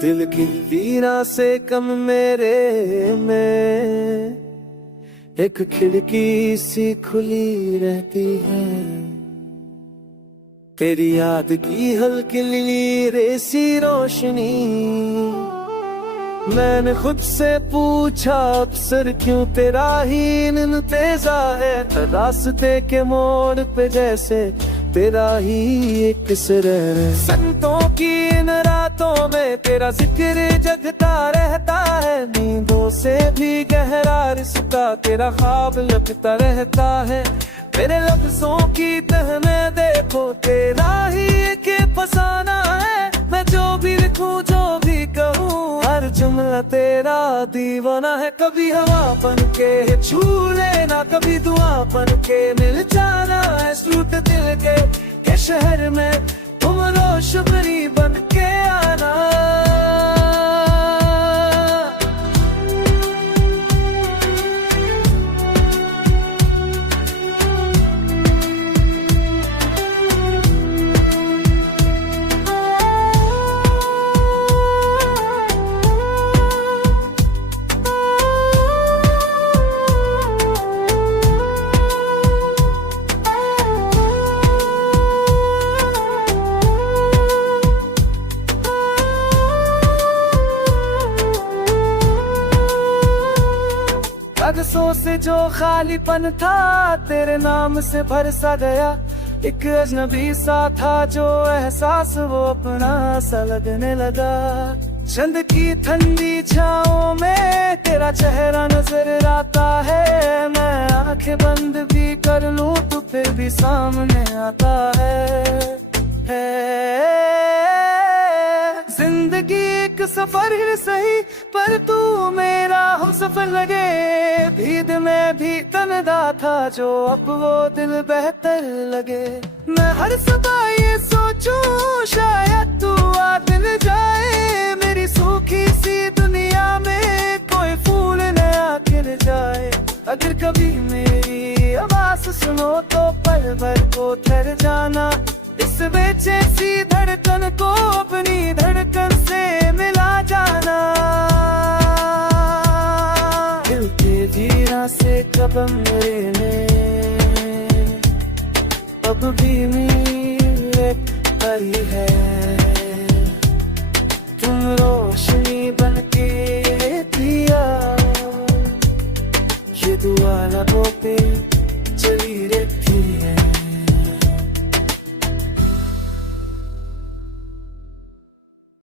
दिल की वीणा से कम मेरे में एक खिड़की सी खुली रहती है। तेरी याद की हल्की रेसी रोशनी। मैंने खुद से पूछा अक्सर क्यों तेरा ही इन तेजा है। रास्ते के मोड़ पे जैसे तेरा ही एक सिर है। संतों की इन रातों में तेरा जिक्र जगता रहता है। नींदों से भी गहरा रिश्ता तेरा ख्वाब लगता रहता है। मेरे लफ्जों की तह में देखो तेरा ही एक फसाना है। मैं जो भी लिखूं जो भी कहूँ हर जुमला तेरा दीवाना है। कभी हवा बन के छू लेना, कभी दुआ बन के मिल जाना है। टूट दिल के शहर में तुम रोशनी बन के आना। अगसों से जो खालीपन था तेरे नाम से भर सा गया। एक अजनबी सा था जो एहसास वो अपना सा लगने लगा। चंद की ठंडी छाओं में तेरा चेहरा नजर आता है। मैं आंखें बंद भी कर लूं तो फिर भी सामने आता है। जिंदगी एक सफर ही सही पर तू मेरा हम सफर लगे। भीड़ में भी तन्हा था जो अब वो दिल बेहतर लगे। मैं हर सुबह ये सोचूं शायद तू आ मिल जाए। मेरी सूखी सी दुनिया में कोई फूल नया खिल जाए। अगर कभी मेरी आवाज सुनो तो पल भर को ठहर जाना। इस बेचैसी धड़कन को अपनी धड़कन से मिला जाना। दिल के धीरा से कदम मेरे अब भी मेरे परी है। तुम रोशनी बन के दिया ये दुआ लबों पे चली रहती है।